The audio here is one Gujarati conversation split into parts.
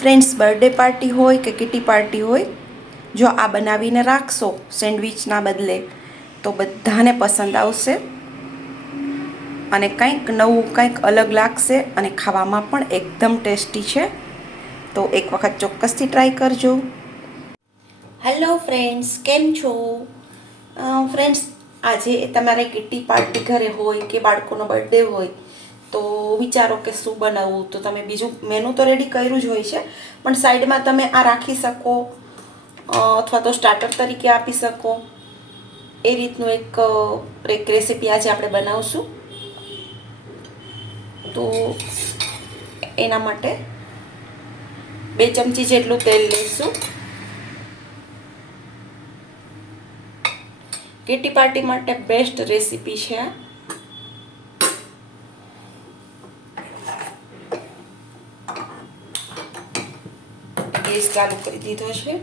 ફ્રેન્ડ્સ બર્થડે પાર્ટી હોય કે કિટી પાર્ટી હોય, જો આ બનાવીને રાખશો સેન્ડવિચના બદલે, તો બધાને પસંદ આવશે અને કંઈક નવું, કંઈક અલગ લાગશે અને ખાવામાં પણ એકદમ ટેસ્ટી છે. તો એક વખત ચોક્કસથી ટ્રાય કરજો. હેલો ફ્રેન્ડ્સ કેમ છો? ફ્રેન્ડ્સ આજે તમારે કિટી પાર્ટી ઘરે હોય કે બાળકોનો બર્થડે હોય તો વિચારો કે શું બનાવવું? તો તમે બીજું મેનુ તો રેડી કર્યું જ હોય છે, પણ સાઈડમાં તમે આ રાખી શકો અથવા તો સ્ટાર્ટર તરીકે આપી શકો. એ રીતનું એક એક રેસીપી આજે આપણે બનાવશું. તો એના માટે બે ચમચી જેટલું તેલ લઈશું કિટી પાર્ટી માટે બેસ્ટ રેસીપી છે આ. ગેસ ચાલુ કરી દીધો છે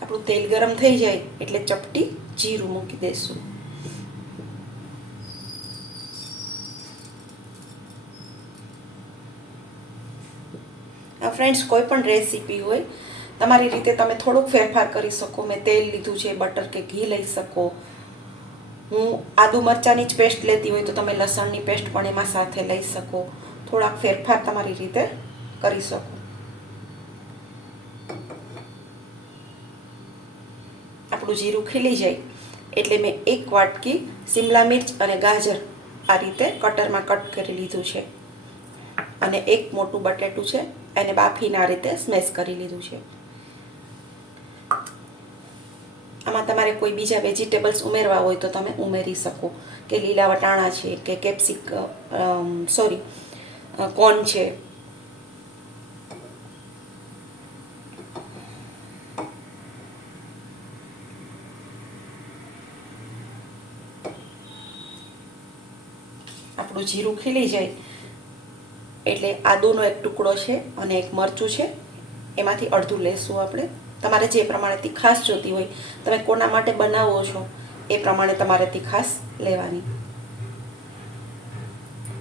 આપણું તેલ ગરમ થઈ જાય એટલે ચપટી જીરું મૂકી દઈશું ફ્રેન્ડ્સ કોઈ પણ રેસીપી હોય, તમારી રીતે તમે થોડુંક ફેરફાર કરી શકો, મેં તેલ લીધું છે બટર કે ઘી લઈ શકો હું આદુ મરચાંની જ પેસ્ટ લેતી હોય તો તમે લસણની પેસ્ટ પણ એમાં સાથે લઈ શકો. થોડાક ફેરફાર તમારી રીતે કરી શકો. આપણું જીરું ખીલી જાય એટલે મેં એક વાટકી શિમલા મિર્ચ અને ગાજર આ રીતે કટરમાં કટ કરી લીધું છે. અને એક મોટું બટેટું છે એને બાફીને આ રીતે સ્મેશ કરી લીધું છે. આમાં તમારે કોઈ બીજા વેજીટેબલ્સ ઉમેરવા હોય તો તમે ઉમેરી શકો. કે લીલા વટાણા છે, કે કેપ્સિક સોરી કોર્ન છે. આપણું જીરું ખીલી જાય. એટલે આદુનો એક ટુકડો છે અને એક મરચું છે. એમાંથી અડધું લેશું આપણે. તમારે જે પ્રમાણે તીખાસ જોતી હોય, તમે કોના માટે બનાવો છો, એ પ્રમાણે તમારે તીખાસ લેવાની.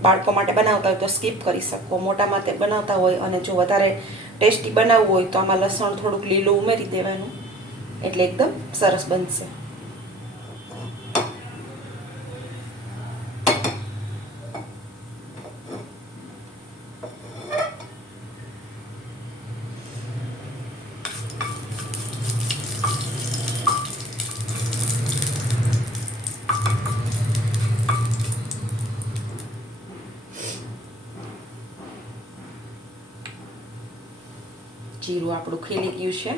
બાળકો માટે બનાવતા હોય તો સ્કીપ કરી શકો, મોટા માટે બનાવતા હોય અને જો વધારે ટેસ્ટી બનાવવું હોય તો આમાં લસણ થોડુંક લીલું ઉમેરી દેવાનું. એટલે એકદમ સરસ બનશે. જીરું આપણું ખીલી ગયું છે.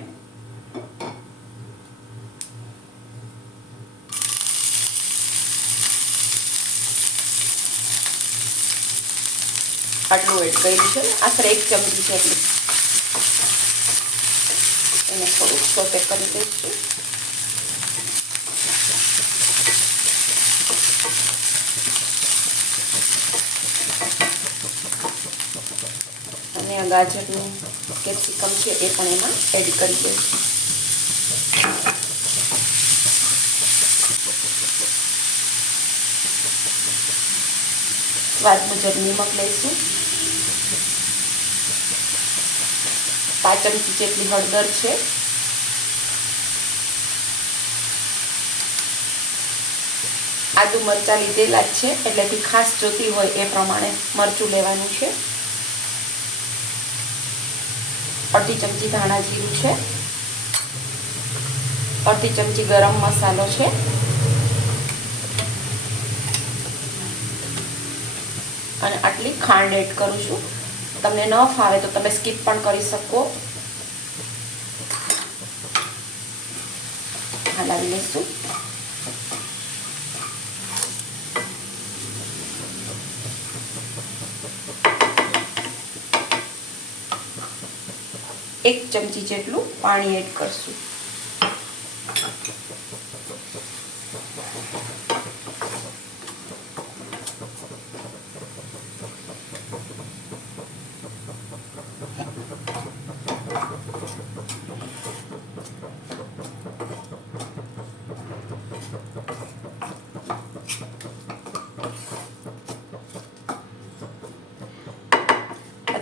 આટલું એડ કર્યું છે. આશરે એક ચમચી જેટલું. એને થોડુંક સોતે કરી દઈશું. અને આ ગાજરનું કેપ્સિકમ છે એ પણ એમાં એડ કરી દઈશું. સ્વાદ મુજબ નિમક લઈશું. પાંચ જેટલી હળદર છે. આદુ મરચાં લીધેલા જ છે, એટલે તીખાશ જોતી હોય એ પ્રમાણે મરચું લેવાનું છે. અડધી ચમચી ધાણા જીરું છે. અડધી ચમચી ગરમ મસાલો છે. અને આટલી ખાંડ એડ કરું છું. તમને ન ફાવે તો તમે સ્કીપ પણ કરી શકો. હલાવી લઈશું. એક ચમચી જેટલું પાણી એડ કરશું.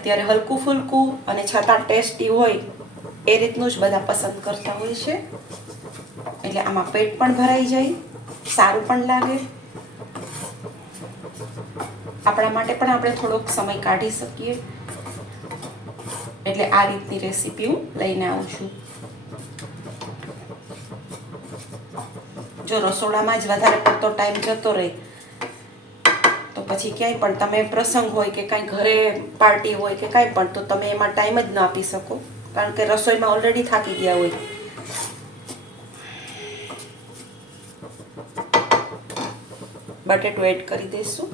અત્યારે હલકું ફૂલકું અને છતાં ટેસ્ટી હોય એ રીતનું જ બધા પસંદ કરતા હોય છે. એટલે આમાં પેટ પણ ભરાઈ જાય, સારું પણ લાગે. આપણા માટે પણ આપણે થોડોક સમય કાઢી શકીએ. એટલે આ રીતની રેસીપી હું લઈને આવું છું. જો રસોડામાં જ વધારે પડતો ટાઈમ જતો રહે પછી ક્યાંય પણ તમે પ્રસંગ હોય કે કાંઈ ઘરે પાર્ટી હોય કે કાંઈ પણ, તો તમે એમાં ટાઈમ જ ન આપી શકો. કારણ કે રસોઈમાં ઓલરેડી થાકી ગયા હોય. બટેટું એડ કરી દઈશું.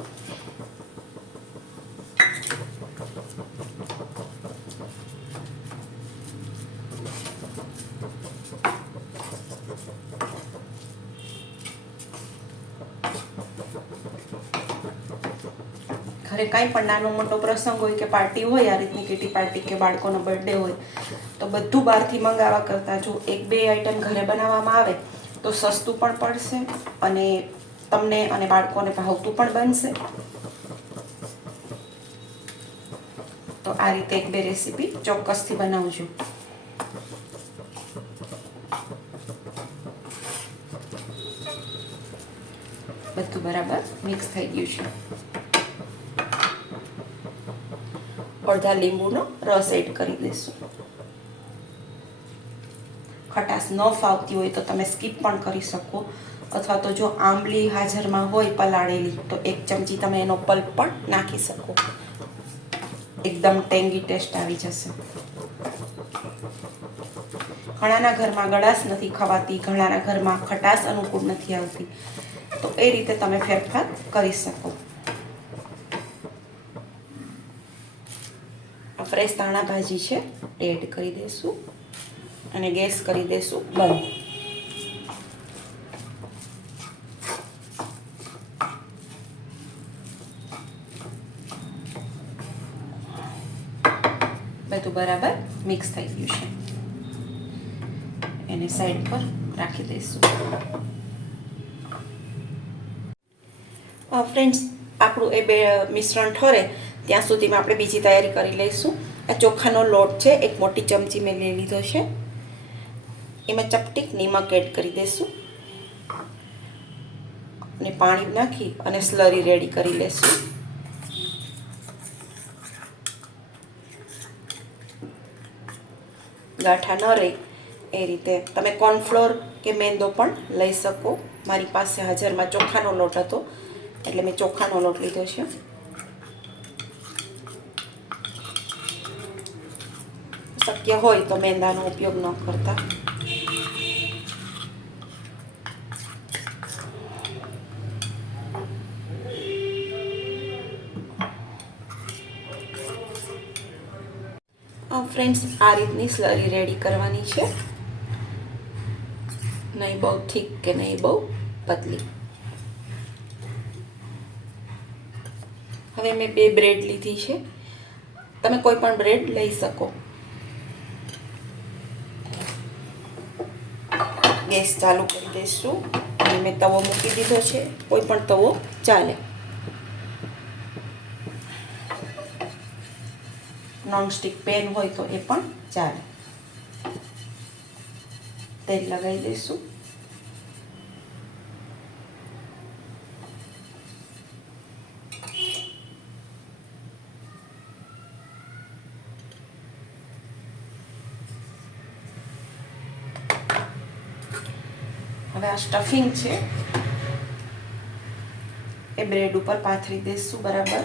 ઘરે કંઈ પણ નાનો મોટો પ્રસંગ હોય કે પાર્ટી હોય આ રીતની કિટી પાર્ટી કે બાળકોનો બર્થડે હોય, તો બધું બહારથી મંગાવવા કરતાં જો એક બે આઈટમ ઘરે બનાવવામાં આવે, તો સસ્તું પણ પડશે અને તમને અને બાળકોને ભાવતું પણ બનશે. તો આ રીતે એક બે રેસીપી ચોક્કસથી બનાવજો. બધું બરાબર મિક્સ થઈ ગયું છે. અડધા લીંબુનો રસ એડ કરી દઈશું ખટાશ ન ફાવતી હોય તો તમે સ્કીપ પણ કરી શકો અથવા તો જો આંબલી હાજરમાં હોય પલાળેલી તો એક ચમચી તમે એનો પલ્પ પણ નાખી શકો એકદમ ટેંગી ટેસ્ટ આવી જશે ઘણાના ઘરમાં ગળાશ નથી ખવાતી ઘણાના ઘરમાં ખટાશ અનુકૂળ નથી આવતી તો એ રીતે તમે ફેરફાર કરી શકો ફ્રેશ ધાણા ભાજી છે, એડ કરી દઈશું અને ગેસ કરી દઈશું બંધ. બધું બરાબર મિક્સ થઈ ગયું છે. એને સાઈડ પર રાખી દઈશું. ફ્રેન્ડ્સ આપણું એ બે મિશ્રણ ઠરે, ત્યાં સુધીમાં આપણે બીજી તૈયારી કરી લઈશું. આ ચોખાનો લોટ છે, એક મોટી ચમચી મેં લઈ લીધો છે. એમાં ચપટીક નિમક એડ કરી દઈશું અને પાણી નાખી અને સ્લરી રેડી કરી લઈશું ગાંઠા ન રહે એ રીતે. તમે કોર્નફ્લોર કે મેંદો પણ લઈ શકો. મારી પાસે હાજરમાં ચોખાનો લોટ હતો, એટલે મેં ચોખાનો લોટ લીધો છે. શક્ય હોય તો મેંદાનો ઉપયોગ ન કરતા ફ્રેન્ડ્સ આ રીતની સ્લરી રેડી કરવાની છે. નહીં બહુ ઠીક કે નહીં બહુ પતલી. હવે મેં બે બ્રેડ લીધી છે. તમે કોઈ પણ બ્રેડ લઈ શકો. ગેસ ચાલુ કરી દઈશું અને મેં તવો મૂકી દીધો છે. કોઈ પણ તવો ચાલે. નોનસ્ટિક પેન હોય તો એ પણ ચાલે. તેલ લગાવી દઈશું. હવે આ સ્ટફિંગ છે. એ બ્રેડ ઉપર પાથરી દઈશું બરાબર.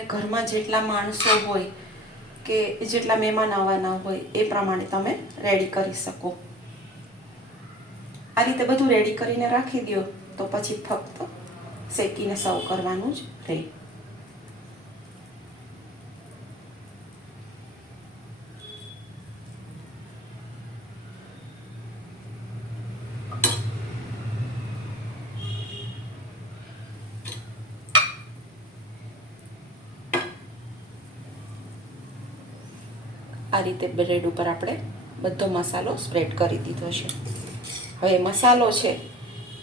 તમારે ઘરમાં જેટલા માણસો હોય કે જેટલા મહેમાન આવવાના હોય એ પ્રમાણે તમે રેડી કરી શકો. આ રીતે બધું રેડી કરીને રાખી દો તો પછી ફક્ત શેકીને સર્વ કરવાનું જ રહે. આ રીતે બ્રેડ ઉપર આપણે બધો મસાલો સ્પ્રેડ કરી દીધો છે. હવે મસાલો છે,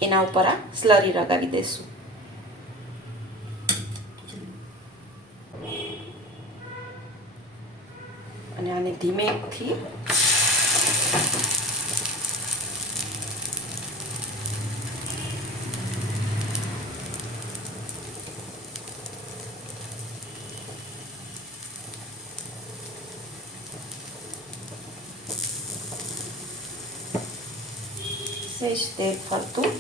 એના ઉપર આ સ્લરી લગાવી દઈશું. અને આને ધીમેથી સહેજ તેલ ફરતું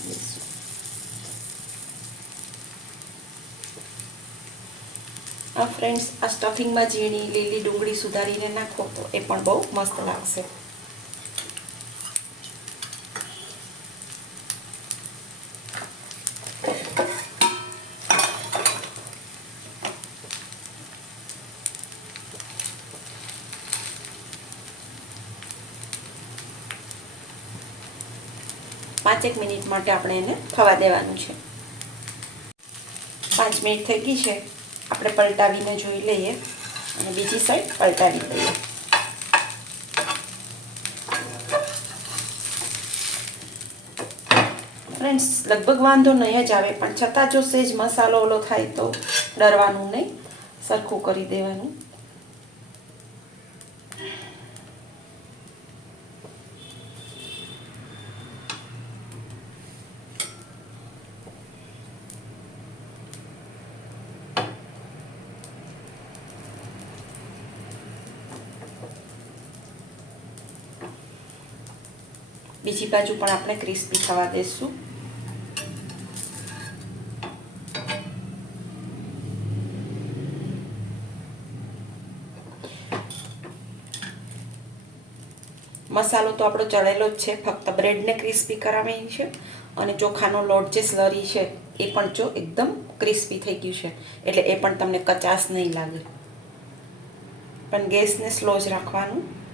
દઈશું આ ફ્રેન્ડ્સ આ સ્ટફિંગમાં ઝીણી લીલી ડુંગળી સુધારીને નાખો તો એ પણ બહુ મસ્ત લાગશે. પાંચેક મિનિટ માટે આપણે એને થવા દેવાનું છે. પાંચ મિનિટ થઈ ગઈ છે. આપણે પલટાવીને જોઈ લઈએ અને બીજી સાઈડ પલટાવી લઈએ. ફ્રેન્ડ્સ, લગભગ વાંધો નહીં જ આવે, પણ છતાં જો સેજ મસાલો ઓલો થાય તો ડરવાનું નહીં. સરખું કરી દેવાનું. બીજી બાજુ પણ આપણે ક્રિસ્પી થવા દઈશું મસાલો તો આપણો ચડેલો જ છે, ફક્ત બ્રેડને ક્રિસ્પી કરાવવાની છે. અને ચોખાનો લોટ જે સ્લરી છે, એ પણ જો એકદમ ક્રિસ્પી થઈ ગયું છે. એટલે એ પણ તમને કચાશ નહીં લાગે. પણ ગેસને સ્લો જ રાખવાનું.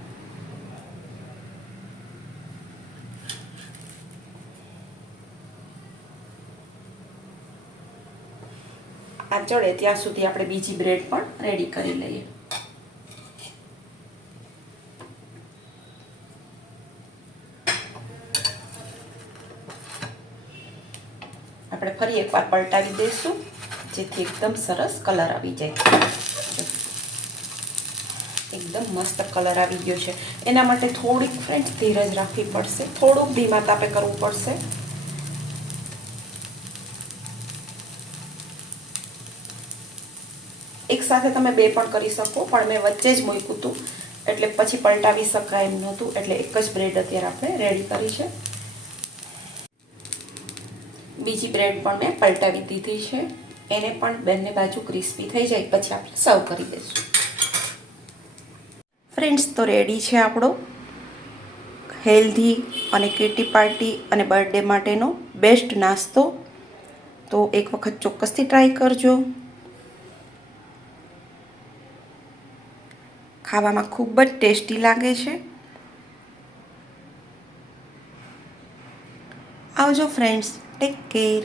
આ ચડે ત્યાં સુધી આપણે બીજી બ્રેડ પણ રેડી કરી લઈએ. આપણે ફરી એકવાર પલટાવી દઈશું, જેથી એકદમ સરસ કલર આવી જાય. એકદમ મસ્ત કલર આવી ગયો છે. એના માટે થોડીક ફ્રેન્ડ ધીરજ રાખવી પડશે. થોડુંક ધીમા તાપે કરવું પડશે. એક સાથે તમે બે પણ કરી શકો, પણ મેં વચ્ચે જ મૂક્યું હતું. એટલે પછી પલટાવી શકાય એમ નહોતું, એટલે એક જ બ્રેડ અત્યારે આપણે રેડી કરી છે. બીજી બ્રેડ પણ મેં પલટાવી દીધી છે. એને પણ બંને બાજુ ક્રિસ્પી થઈ જાય, પછી આપણે સર્વ કરી દઈશું. ફ્રેન્ડ્સ તો રેડી છે આપણો હેલ્ધી અને કેટી પાર્ટી અને બર્થડે માટેનો બેસ્ટ નાસ્તો. તો એક વખત ચોક્કસથી ટ્રાય કરજો. ખાવામાં ખૂબ જ ટેસ્ટી લાગે છે. આવજો ફ્રેન્ડ્સ ટેક કેર